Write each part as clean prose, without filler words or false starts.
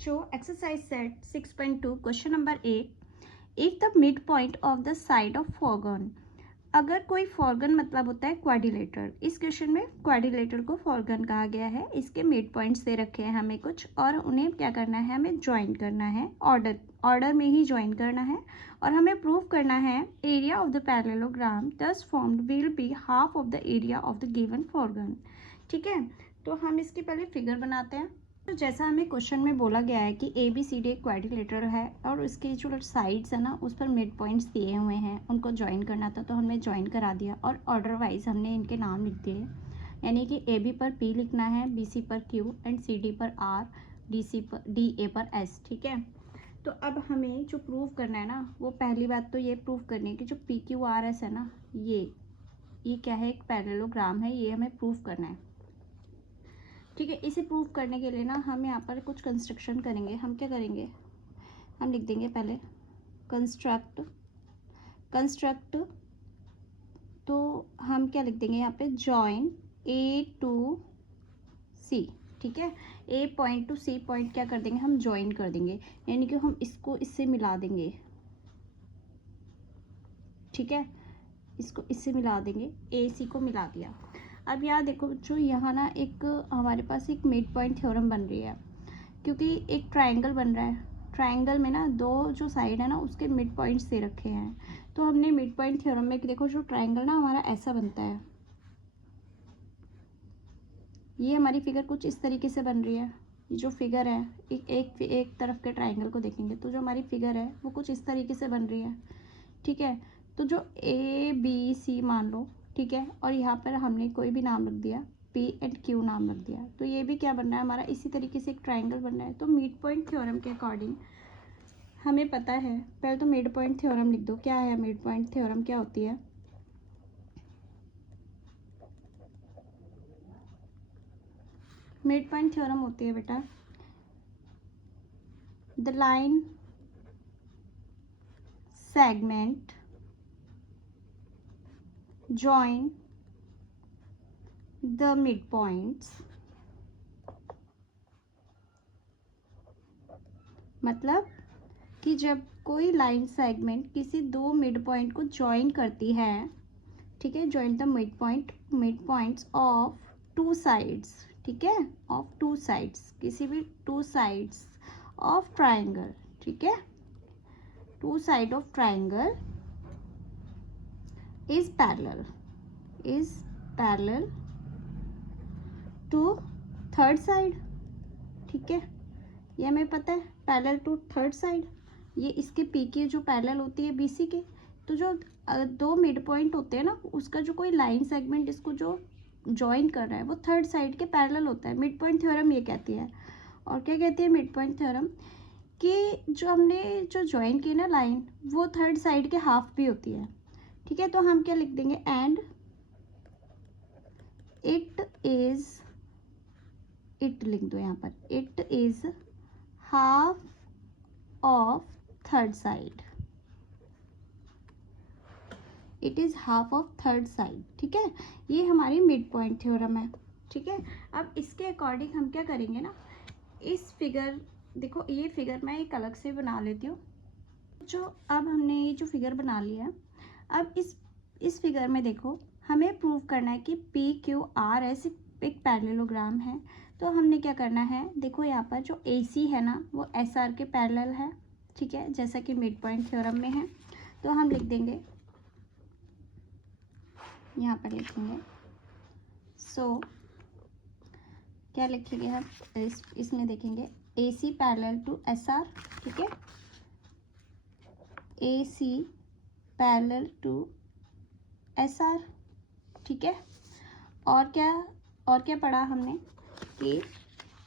बच्चों, exercise set 6.2 question number 8। If the mid point of the side of foregone, अगर कोई फोरगन मतलब होता है क्वाड्रिलेटर। इस क्वेश्चन में क्वाड्रिलेटर को फोरगन कहा गया है। इसके मिड पॉइंट्स दे रखे हैं हमें कुछ, और उन्हें क्या करना है, हमें ज्वाइन करना है, ऑर्डर में ही ज्वाइन करना है। और हमें प्रूव करना है area of the parallelogram thus formed will be half of the area of the given foregone. ठीक है, तो हम इसकी पहले फिगर बनाते हैं। तो जैसा हमें क्वेश्चन में बोला गया है कि ए बी सी डी एक क्वाड्रिलेटरल है और उसके जो साइड्स है ना उस पर मिड पॉइंट्स दिए हुए हैं, उनको ज्वाइन करना था तो हमने ज्वाइन करा दिया और ऑर्डर वाइज हमने इनके नाम लिख दिए। यानी कि ए बी पर पी लिखना है, बी सी पर क्यू एंड सी डी पर आर, डी ए पर एस। ठीक है, तो अब हमें जो प्रूव करना है ना, वो पहली बात तो ये प्रूव करनी है कि जो पी क्यू आर एस है ना, ये क्या है, एक पैरेललोग्राम है, ये हमें प्रूव करना है। ठीक है, इसे प्रूव करने के लिए ना हम यहाँ पर कुछ कंस्ट्रक्शन करेंगे। हम क्या करेंगे, हम लिख देंगे पहले कंस्ट्रक्ट। तो हम क्या लिख देंगे यहाँ पे, जॉइन ए टू सी। ठीक है, ए पॉइंट टू सी पॉइंट क्या कर देंगे, हम जॉइन कर देंगे, यानी कि हम इसको इससे मिला देंगे। ठीक है, इसको इससे मिला देंगे, ए सी को मिला दिया। अब यहाँ देखो बच्चों, यहाँ ना एक हमारे पास एक मिड पॉइंट थ्योरम बन रही है, क्योंकि एक ट्रायंगल बन रहा है। ट्रायंगल में ना दो जो साइड है ना उसके मिड पॉइंट्स दे रखे हैं। तो हमने मिड पॉइंट थ्योरम में देखो, जो ट्रायंगल ना हमारा ऐसा बनता है, ये हमारी फिगर कुछ इस तरीके से बन रही है। ये जो फिगर है, एक तरफ के ट्रायंगल को देखेंगे तो जो हमारी फिगर है वो कुछ इस तरीके से बन रही है। ठीक है, तो जो ए बी सी मान लो, ठीक है, और यहाँ पर हमने कोई भी नाम रख दिया, पी एंड क्यू नाम रख दिया, तो ये भी क्या बन रहा है हमारा, इसी तरीके से एक ट्रायंगल बन रहा है। तो मिड पॉइंट थ्योरम के अकॉर्डिंग हमें पता है, पहले तो मिड पॉइंट थ्योरम लिख दो। क्या है मिड पॉइंट थ्योरम, क्या होती है, मिड पॉइंट थ्योरम होती है बेटा, the line segment join the midpoints, मतलब कि जब कोई लाइन सेगमेंट किसी दो मिड पॉइंट को ज्वाइन करती है, ठीक है, join the mid points of two sides. ठीक है, ऑफ टू साइड्स, किसी भी टू साइड्स ऑफ ट्राइंगल। ठीक है, two side of triangle is parallel to third side. ठीक है, ये हमें पता है, पैरेलल टू थर्ड साइड। ये इसके पी की जो पैरेलल होती है बीसी के, तो जो दो मिड पॉइंट होते हैं ना, उसका जो कोई लाइन सेगमेंट इसको जो ज्वाइन कर रहा है वो थर्ड साइड के पैरेलल होता है। मिड पॉइंट थ्योरम ये कहती है। और क्या कहती है मिड पॉइंट थ्योरम, कि जो हमने जो ज्वाइन की ना लाइन, वो थर्ड साइड के हाफ भी होती है। ठीक है, तो हम क्या लिख देंगे, एंड इट लिख दो यहाँ पर, it is half of third side, it is half of third side. ठीक है, ये हमारी मिड पॉइंट थ्योरम है। ठीक है, अब इसके अकॉर्डिंग हम क्या करेंगे ना, इस फिगर देखो, ये फिगर मैं एक अलग से बना लेती हूँ। जो अब हमने ये जो फिगर बना लिया है, अब इस फिगर में देखो, हमें प्रूव करना है कि पी क्यू आर एस एक पैरेललोग्राम है। तो हमने क्या करना है, देखो यहाँ पर जो ए सी है ना, वो एस आर के पैरेलल है। ठीक है, जैसा कि मिड पॉइंट थ्योरम में है। तो हम लिख देंगे, यहाँ पर लिखेंगे, सो क्या लिखेंगे हम, इसमें देखेंगे A C parallel to S R. ठीक है, A C parallel to S R. ठीक है, और क्या पढ़ा हमने, कि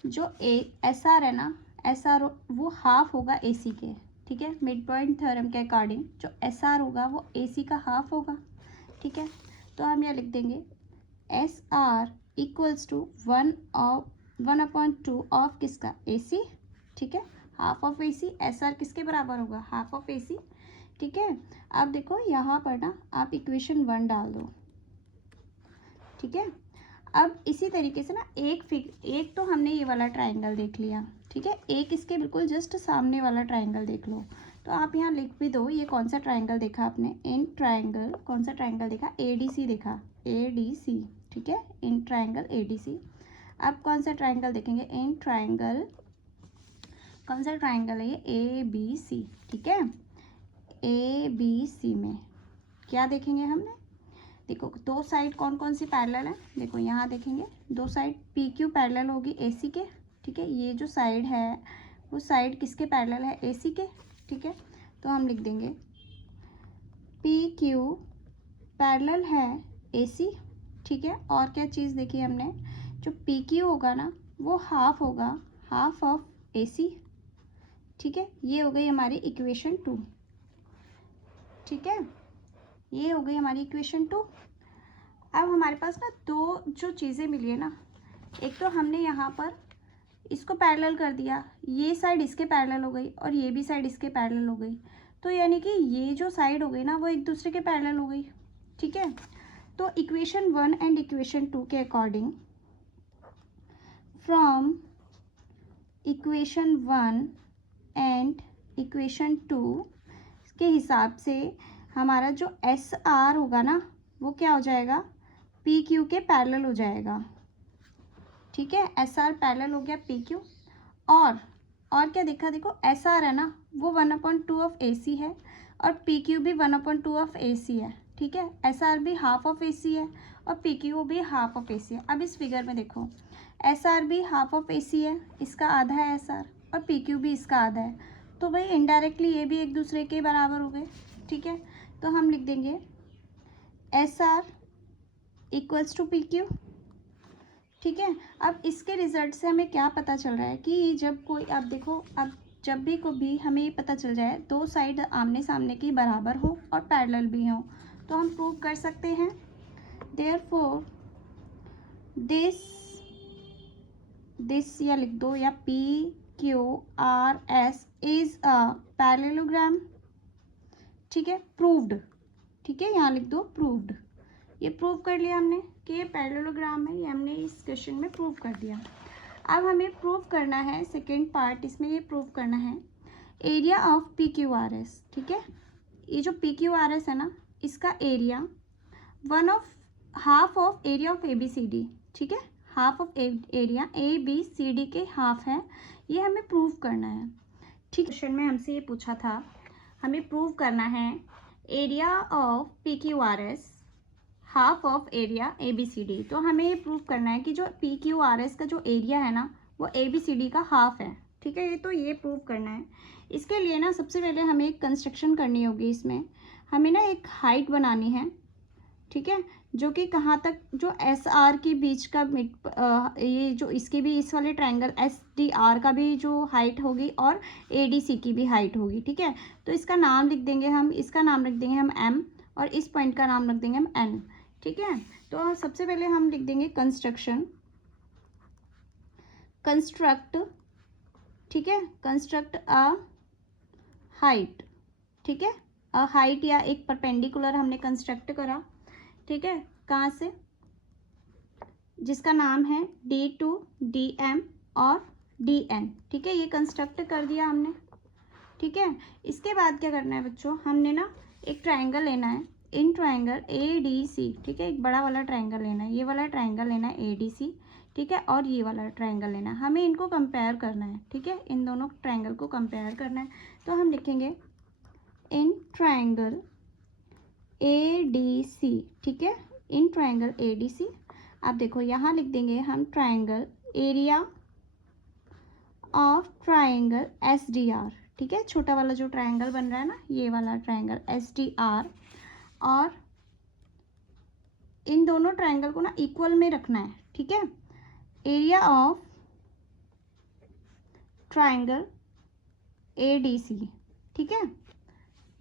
जो एस आर है ना, एस आर वो हाफ होगा ए सी के। ठीक है, मिड पॉइंट थ्योरम के अकॉर्डिंग जो एस आर होगा वो ए सी का हाफ होगा। ठीक है, तो हम यह लिख देंगे, S R equals to 1/2 of किसका, ए सी। ठीक है, half of A C, S R किसके बराबर होगा, हाफ ऑफ ए सी। ठीक है, अब देखो यहाँ पर ना आप इक्वेशन 1 डाल दो। ठीक है, अब इसी तरीके से ना एक तो हमने ये वाला ट्राइंगल देख लिया, ठीक है, एक इसके बिल्कुल जस्ट सामने वाला ट्राइंगल देख लो। तो आप यहाँ लिख भी दो ये कौन सा ट्राइंगल देखा आपने, इन ट्राइंगल, कौन सा ट्राइंगल देखा, ADC देखा, ADC, ठीक है, इन ट्राइंगल ADC। अब कौन सा ट्राइंगल देखेंगे, इन ट्राइंगल, कौन सा ट्राइंगल है ये, ABC, ठीक है, ABC में क्या देखेंगे हमने, देखो दो साइड कौन कौन सी पैरेलल है, देखो यहाँ देखेंगे दो साइड PQ पैरेलल होगी AC के, ठीक है, ये जो साइड है वो साइड किसके पैरेलल है, AC के, ठीक है। तो हम लिख देंगे PQ पैरेलल है AC, ठीक है। और क्या चीज़ देखी हमने, जो PQ होगा ना वो हाफ होगा, हाफ ऑफ AC, ठीक है। ये हो गई हमारी इक्वेशन 2, ठीक है, ये हो गई हमारी इक्वेशन 2। अब हमारे पास ना दो जो चीज़ें मिली है ना, एक तो हमने यहाँ पर इसको पैरेलल कर दिया, ये साइड इसके पैरेलल हो गई और ये भी साइड इसके पैरेलल हो गई, तो यानी कि ये जो साइड हो गई ना वो एक दूसरे के पैरेलल हो गई, ठीक है। तो इक्वेशन 1 एंड इक्वेशन 2 के according, from equation 1 and equation 2 के हिसाब से हमारा जो SR होगा ना वो क्या हो जाएगा, PQ के पैरेलल हो जाएगा, ठीक है। SR पैरेलल हो गया PQ। और क्या देखा, देखो SR है ना वो 1/2 ऑफ AC है और PQ भी 1/2 ऑफ AC है, ठीक है। SR भी हाफ ऑफ AC है और PQ भी हाफ ऑफ AC है। अब इस फिगर में देखो SR भी हाफ ऑफ AC है, इसका आधा है SR, और PQ भी इसका आधा है, तो भाई इनडायरेक्टली ये भी एक दूसरे के बराबर हो गए, ठीक है। तो हम लिख देंगे SR इक्वल्स टू PQ, ठीक है। अब इसके रिजल्ट से हमें क्या पता चल रहा है कि जब कोई, अब देखो, अब जब भी कभी हमें ये पता चल जाए दो साइड आमने सामने की बराबर हो और पैरेलल भी हो, तो हम प्रूव कर सकते हैं, देयरफॉर दिस या लिख दो, या PQRS इज अ पैरेललोग्राम, ठीक है, प्रूव्ड, ठीक है, यहाँ लिख दो प्रूव्ड। ये प्रूव कर लिया हमने कि ये पैरेललोग्राम है, ये हमने इस क्वेश्चन में प्रूव कर दिया। अब हमें प्रूव करना है सेकेंड पार्ट, इसमें ये प्रूव करना है एरिया ऑफ PQRS, ठीक है। ये जो PQRS है ना इसका area half of area of ABCD, ठीक है, हाफ ऑफ एरिया ABCD के हाफ है, ये हमें प्रूव करना है, ठीक। क्वेश्चन में हमसे ये पूछा था, हमें प्रूव करना है area of PQRS half of area ABCD। तो हमें ये प्रूव करना है कि जो PQRS का जो एरिया है ना वो ABCD का हाफ है, ठीक है। ये तो ये प्रूव करना है। इसके लिए ना सबसे पहले हमें एक कंस्ट्रक्शन करनी होगी, इसमें हमें ना एक हाइट बनानी है, ठीक है, जो कि कहाँ तक, जो SR के बीच का ये जो इसके भी इस वाले ट्रायंगल SDR का भी जो हाइट होगी और ADC की भी हाइट होगी, ठीक है। तो इसका नाम लिख देंगे हम, इसका नाम रख देंगे हम M और इस पॉइंट का नाम रख देंगे हम N, ठीक है। तो सबसे पहले हम लिख देंगे कंस्ट्रक्ट, ठीक है, कंस्ट्रक्ट अ हाइट, ठीक है, अ हाइट या एक परपेंडिकुलर हमने कंस्ट्रक्ट करा, ठीक है, कहाँ से, जिसका नाम है D2 DM और DN, ठीक है, ये कंस्ट्रक्ट कर दिया हमने, ठीक है। इसके बाद क्या करना है बच्चों, हमने ना एक ट्रायंगल लेना है, इन ट्रायंगल ADC, ठीक है, एक बड़ा वाला ट्रायंगल लेना है, ये वाला ट्रायंगल लेना है ADC, ठीक है, और ये वाला ट्रायंगल लेना है, हमें इनको कंपेयर करना है, ठीक है, इन दोनों ट्रायंगल को कंपेयर करना है। तो हम लिखेंगे इन ट्रायंगल ADC, ठीक है, इन ट्रायंगल ADC। अब देखो यहाँ लिख देंगे हम triangle area of triangle SDR, ठीक है, छोटा वाला जो ट्रायंगल बन रहा है ना ये वाला ट्रायंगल SDR, और इन दोनों ट्रायंगल को ना इक्वल में रखना है, ठीक है। एरिया ऑफ ट्रायंगल ADC, ठीक है,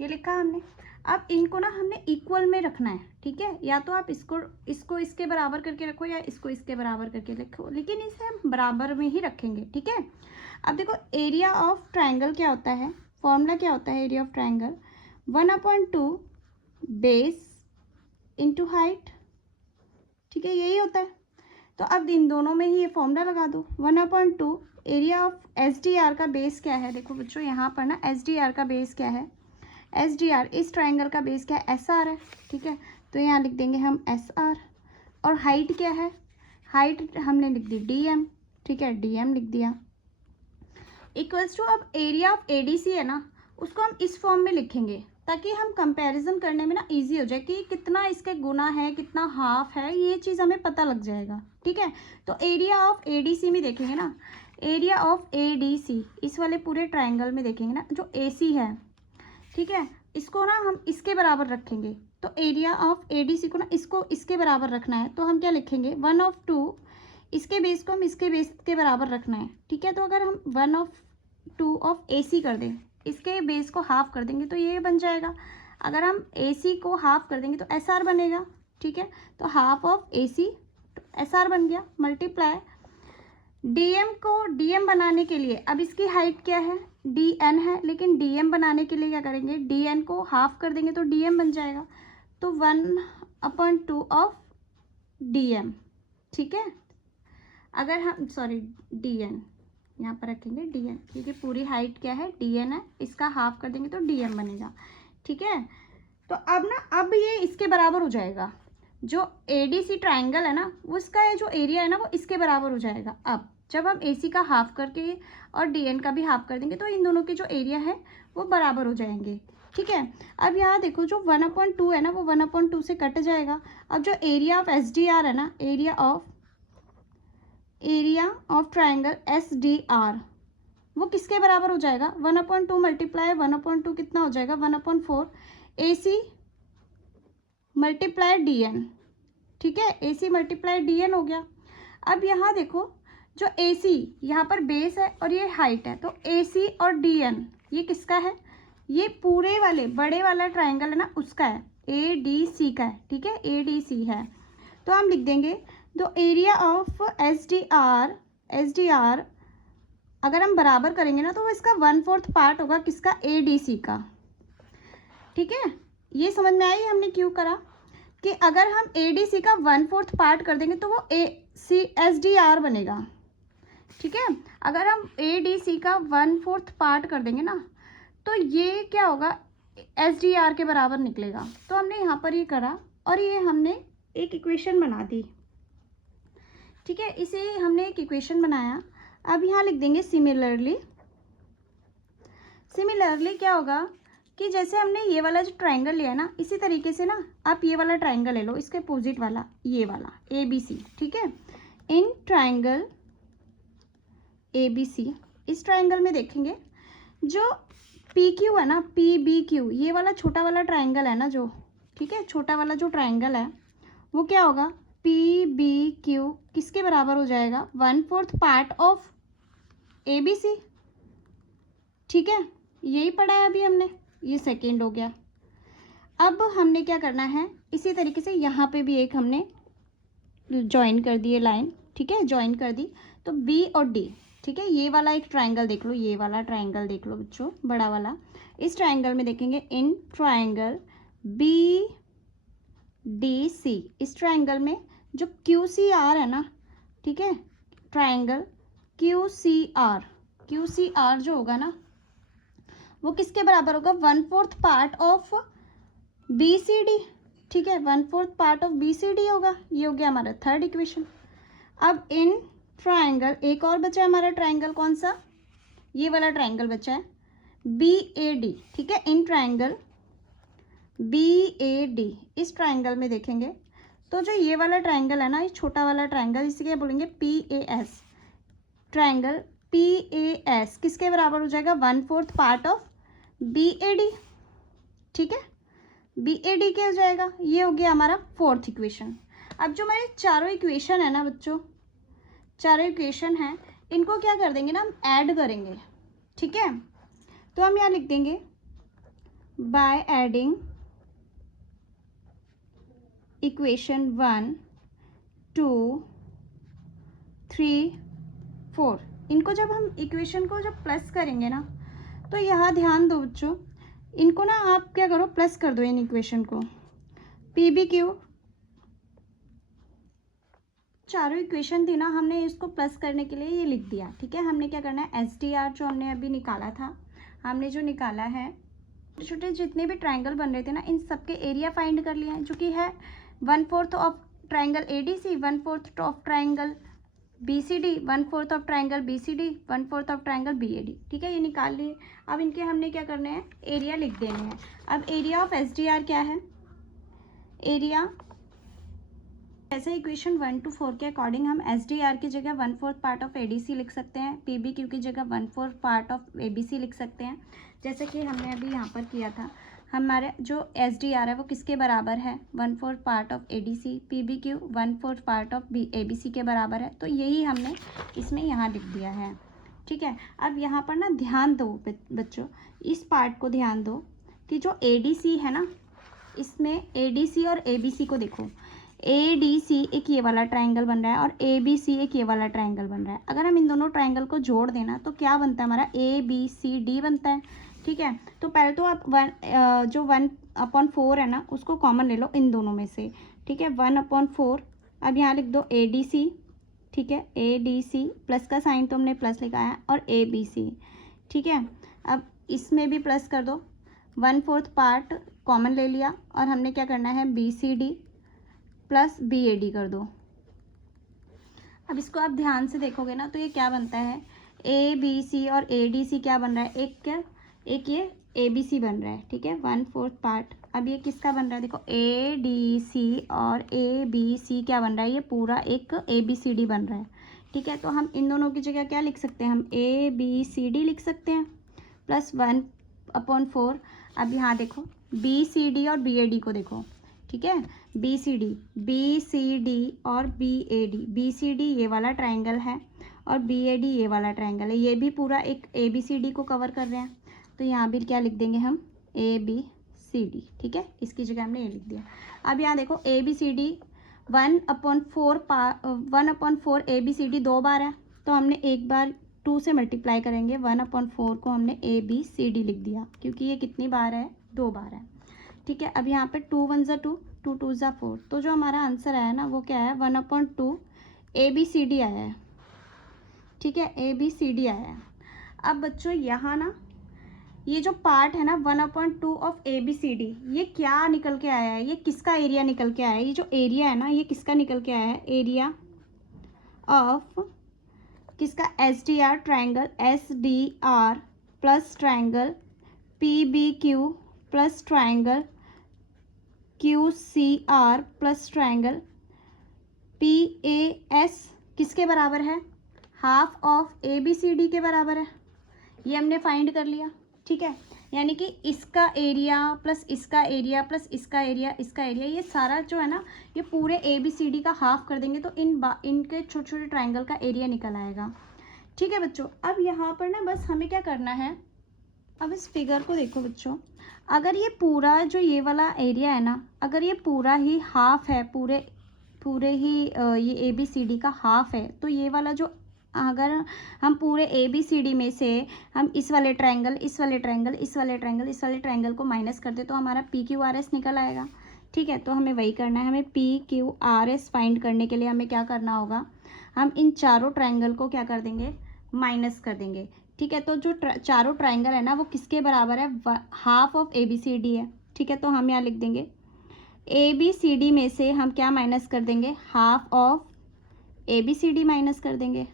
ये लिखा हमने। अब इनको ना हमने इक्वल में रखना है, ठीक है, या तो आप इसको इसके बराबर करके रखो या इसको इसके बराबर करके रखो, लेकिन इसे हम बराबर में ही रखेंगे, ठीक है। अब देखो एरिया ऑफ ट्रायंगल क्या होता है, फॉर्मूला क्या होता है area of triangle, 1/2 base into height, ठीक है, यही होता है। तो अब इन दोनों में ही ये फॉर्मूला लगा दो। 1/2 एरिया ऑफ SDR का बेस क्या है, देखो बच्चों यहाँ पर ना SDR का बेस क्या है, SDR इस ट्राइंगल का बेस क्या है, SR है, ठीक है। तो यहाँ लिख देंगे हम SR। और हाइट क्या है, हाइट हमने लिख दी DM, ठीक है, DM लिख दिया। इक्वल्स टू, अब एरिया ऑफ ADC है ना, उसको हम इस फॉर्म में लिखेंगे ताकि हम कंपैरिजन करने में ना इजी हो जाए कि कितना इसके गुना है, कितना हाफ है, ये चीज़ हमें पता लग जाएगा, ठीक है। तो एरिया ऑफ ADC में देखेंगे ना, एरिया ऑफ ADC इस वाले पूरे ट्राइंगल में देखेंगे ना, जो AC है, ठीक है, इसको ना हम इसके बराबर रखेंगे। तो एरिया ऑफ ADC को ना इसको इसके बराबर रखना है, तो हम क्या लिखेंगे, 1/2 इसके बेस को हम इसके बेस के बराबर रखना है, ठीक है। तो अगर हम 1/2 ऑफ AC कर दें, इसके बेस को हाफ कर देंगे तो ये बन जाएगा। अगर हम AC को हाफ कर देंगे तो SR बनेगा, ठीक है। तो हाफ ऑफ AC तो SR बन गया, मल्टीप्लाई DM को DM बनाने के लिए, अब इसकी हाइट क्या है, DN है, लेकिन DM बनाने के लिए क्या करेंगे, DN को हाफ कर देंगे तो DM बन जाएगा। तो 1/2 ऑफ DM, ठीक है। अगर हम DN यहाँ पर रखेंगे DN, क्योंकि पूरी हाइट क्या है, DN है, इसका हाफ कर देंगे तो DM बनेगा, ठीक है। तो अब ये इसके बराबर हो जाएगा, जो ADC ट्राइंगल है ना, उसका जो एरिया है ना वो इसके बराबर हो जाएगा। अब जब हम AC का हाफ करके और DN का भी हाफ कर देंगे तो इन दोनों के जो एरिया है वो बराबर हो जाएंगे, ठीक है। अब यहाँ देखो जो 1/2 है ना, वो 1/2 से कट जाएगा। अब जो एरिया ऑफ SDR है ना, एरिया ऑफ ट्राइंगल SDR, वो किसके बराबर हो जाएगा, 1/2 मल्टीप्लाई 1/2 कितना हो जाएगा, 1/4 AC मल्टीप्लाई DN, ठीक है, AC मल्टीप्लाई DN हो गया। अब यहाँ देखो जो AC यहाँ पर बेस है और ये हाइट है, तो AC और DN ये किसका है, ये पूरे वाले बड़े वाला ट्राइंगल है ना उसका है, ADC का है, ठीक है, ADC है। तो हम लिख देंगे तो एरिया ऑफ SDR अगर हम बराबर करेंगे ना तो वो इसका 1/4 पार्ट होगा, किसका, ADC का, ठीक है। ये समझ में आई हमने क्यों करा, कि अगर हम ADC का 1/4 पार्ट कर देंगे तो वो SDR बनेगा, ठीक है। अगर हम ADC का 1/4 पार्ट कर देंगे ना तो ये क्या होगा, SDR के बराबर निकलेगा। तो हमने यहाँ पर ये करा और ये हमने एक इक्वेशन बना दी, ठीक है, इसे हमने एक इक्वेशन बनाया। अब यहाँ लिख देंगे सिमिलरली क्या होगा कि जैसे हमने ये वाला जो ट्राइंगल लिया है ना, इसी तरीके से ना आप ये वाला ट्राइंगल ले लो, इसके अपोजिट वाला, ये वाला ABC, ठीक है। इन ट्राइंगल ABC, इस ट्राइंगल में देखेंगे जो PQ है ना, PBQ, ये वाला छोटा वाला ट्राइंगल है ना जो, ठीक है, छोटा वाला जो ट्राइंगल है वो क्या होगा, PBQ किसके बराबर हो जाएगा, 1/4 पार्ट ऑफ ABC, ठीक है। यही पढ़ा है अभी हमने, ये सेकेंड हो गया। अब हमने क्या करना है, इसी तरीके से यहाँ पे भी एक हमने ज्वाइन कर दी है लाइन, ठीक है, ज्वाइन कर दी। तो B और D, ठीक है, ये वाला एक ट्राइंगल देख लो, ये वाला ट्राइंगल देख लो बच्चों, बड़ा वाला। इस ट्राइंगल में देखेंगे इन ट्राइंगल BDC, इस ट्राइंगल में जो QCR है ना, ठीक है, ट्राइंगल QCR जो होगा ना वो किसके बराबर होगा, 1/4 पार्ट ऑफ BCD, ठीक है, 1/4 पार्ट ऑफ BCD होगा। ये हो गया हमारा थर्ड इक्वेशन। अब इन ट्राइंगल एक और बचा है हमारा ट्राइंगल, कौन सा, ये वाला ट्राइंगल बचा है BAD, ठीक है। इन ट्राइंगल BAD, इस ट्राइंगल में देखेंगे तो जो ये वाला ट्राइंगल है ना, ये छोटा वाला ट्राइंगल, इसे क्या बोलेंगे, PAS, ट्राइंगल PAS किसके बराबर हो जाएगा, 1/4 पार्ट ऑफ BAD, ठीक है, BAD क्या हो जाएगा, ये हो गया हमारा फोर्थ इक्वेशन। अब जो हमारे चारों इक्वेशन है ना बच्चों, चारों इक्वेशन हैं, इनको क्या कर देंगे ना, हम ऐड करेंगे, ठीक है। तो हम यहाँ लिख देंगे बाय एडिंग इक्वेशन 1 2 3 4, इनको जब हम इक्वेशन को जब प्लस करेंगे ना, तो यहाँ ध्यान दो बच्चों, इनको ना आप क्या करो, प्लस कर दो इन इक्वेशन को, PBQ चारों इक्वेशन थी ना, हमने इसको प्लस करने के लिए ये लिख दिया, ठीक है। हमने क्या करना है, एस डी आर जो हमने अभी निकाला था, हमने जो निकाला है, छोटे छोटे जितने भी ट्राइंगल बन रहे थे ना, इन सबके एरिया फाइंड कर लिया है, जो कि है 1/4 of triangle A D C, 1/4 of triangle B C D, 1/4 of triangle B C D, 1/4 of triangle B A D, ठीक है। ये निकाल लिए। अब इनके हमने क्या करने हैं, एरिया लिख देने हैं। अब area of S D are क्या है, एरिया ऐसे इक्वेशन 1 to 4 के अकॉर्डिंग हम एस डी आर की जगह 1/4 part of A D C लिख सकते हैं, पी बी क्यू की जगह 1/4 part of A B C लिख सकते हैं, जैसे कि हमने अभी यहाँ पर किया था। हमारे जो एस डी आर है वो किसके बराबर है, 1/4 part of A D C, P B Q 1/4 part of A B C के बराबर है। तो यही हमने इसमें यहाँ लिख दिया है, ठीक है। अब यहाँ पर ना ध्यान दो बच्चों, इस पार्ट को ध्यान दो कि जो ए डी सी है ना, इसमें ए डी सी और ए बी सी को देखो, ए डी सी एक ये वाला ट्राइंगल बन रहा है और ए बी सी एक ये वाला ट्राइंगल बन रहा है। अगर हम इन दोनों ट्राइंगल को जोड़ देना तो क्या बनता है, हमारा ए बी सी डी बनता है, ठीक है। तो पहले तो आप जो 1/4 है ना, उसको कॉमन ले लो इन दोनों में से, ठीक है। 1/4 अब यहाँ लिख दो ए डी सी, ठीक है, ए डी सी, प्लस का साइन तो हमने प्लस लिखा है, और ए बी सी, ठीक है। अब इसमें भी प्लस कर दो, 1/4 पार्ट कॉमन ले लिया, और हमने क्या करना है, B C D plus B A D कर दो। अब इसको आप ध्यान से देखोगे ना, तो ये क्या बनता है, ए बी सी और ए डी सी क्या बन रहा है, एक ये ए बी सी बन रहा है, ठीक है, 1/4 पार्ट। अब ये किसका बन रहा है, देखो ए डी सी और ए बी सी क्या बन रहा है, ये पूरा एक ए बी सी डी बन रहा है, ठीक है। तो हम इन दोनों की जगह क्या लिख सकते हैं, हम ए बी सी डी लिख सकते हैं, प्लस 1/4। अब यहाँ देखो बी सी डी और बी ए डी को देखो, ठीक है, बी सी डी और B A D, B C D ये वाला ट्राइंगल है और बी ए डी ये वाला ट्राइंगल है, ये भी पूरा एक ए बी सी डी को कवर कर रहे हैं। तो यहाँ भी क्या लिख देंगे हम, ए बी सी डी, ठीक है, इसकी जगह हमने ये लिख दिया। अब यहाँ देखो A B C D 1/4 A B C D 2 बार है, तो हमने एक बार 2 से मल्टीप्लाई करेंगे, 1/4 को हमने ए बी सी डी लिख दिया, क्योंकि ये कितनी बार है, 2 बार है, ठीक है। अब यहाँ पे 2 1 ज़ा 2, 2 2 ज़ा 4, तो जो हमारा आंसर आया ना वो क्या है, 1/2 ए बी सी डी आया है, ठीक है, ए बी सी डी आया है। अब बच्चों यहाँ ना ये जो पार्ट है ना 1/2 of A B C D, ये क्या निकल के आया है, ये किसका एरिया निकल के आया है, ये जो एरिया है ना ये किसका निकल के आया है, एरिया ऑफ किसका, S D R triangle, S D R plus triangle P B Q plus triangle Q C R plus triangle P A S किसके बराबर है, half of A B C D के बराबर है। ये हमने फाइंड कर लिया, ठीक है। यानी कि इसका एरिया प्लस इसका एरिया प्लस इसका एरिया ये सारा जो है ना, ये पूरे ए बी सी डी का हाफ कर देंगे, तो इनके छोटे छोटे ट्राइंगल का एरिया निकल आएगा, ठीक है बच्चों। अब यहाँ पर ना बस हमें क्या करना है, अब इस फिगर को देखो बच्चों, अगर ये पूरा जो ये वाला एरिया है ना, अगर ये पूरा ही हाफ है, पूरे ही ये ए बी सी डी का हाफ है, तो ये वाला जो, अगर हम पूरे ए बी सी डी में से हम इस वाले ट्रायंगल को माइनस कर दे, तो हमारा पी क्यू आर एस निकल आएगा, ठीक है। तो हमें वही करना है, हमें P Q R S find करने के लिए हमें क्या करना होगा, हम इन चारों ट्रायंगल को क्या कर देंगे, माइनस कर देंगे, ठीक है। तो जो चारों ट्राइंगल है ना वो किसके बराबर है, half of A B C D है, ठीक है। तो हम यहाँ लिख देंगे ए बी सी डी में से हम क्या माइनस कर देंगे, half of A B C D minus कर देंगे,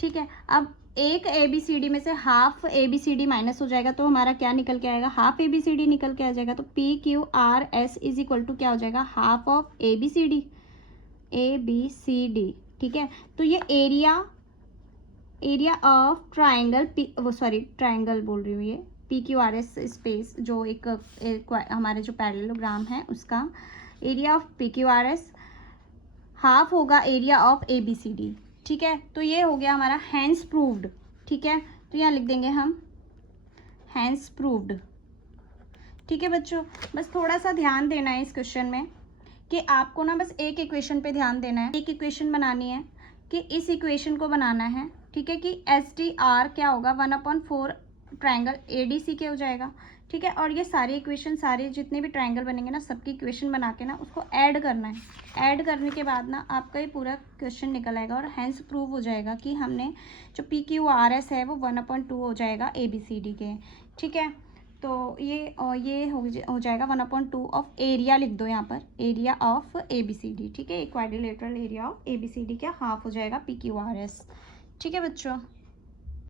ठीक है। अब एक ए बी सी डी में से half A B C D minus हो जाएगा, तो हमारा क्या निकल के आएगा, half A B C D निकल के आ जाएगा। तो P Q R S is equal to क्या हो जाएगा, half of A B C D, ठीक है। तो ये एरिया ऑफ ट्राइंगल ट्राइंगल बोल रही हूँ, ये P Q R S space जो एक हमारे जो पैरेललोग्राम है उसका area of P Q R S half होगा area of A B C D, ठीक है। तो ये हो गया हमारा हैंस प्रूव्ड, ठीक है। तो यहाँ लिख देंगे हम हैंस प्रूव्ड, ठीक है बच्चों। बस थोड़ा सा ध्यान देना है इस क्वेश्चन में कि आपको ना बस एक इक्वेशन पे ध्यान देना है, एक इक्वेशन बनानी है कि इस इक्वेशन को बनाना है, ठीक है, कि एस डी आर क्या होगा, 1/4 ट्रायंगल ADC के हो जाएगा, ठीक है। और ये सारे इक्वेशन, सारे जितने भी ट्रायंगल बनेंगे ना, सबकी इक्वेशन बना के ना उसको ऐड करना है। ऐड करने के बाद ना आपका ये पूरा क्वेश्चन निकल आएगा और हैंस प्रूव हो जाएगा कि हमने जो PQRS है वो 1/2 हो जाएगा ABCD के, ठीक है। तो ये हो जाएगा 1/2 ऑफ एरिया, लिख दो यहाँ पर, एरिया ऑफ ABCD, ठीक है। क्वाड्रिलेटरल एरिया ऑफ ABCD क्या हाफ हो जाएगा PQRS, ठीक है बच्चों।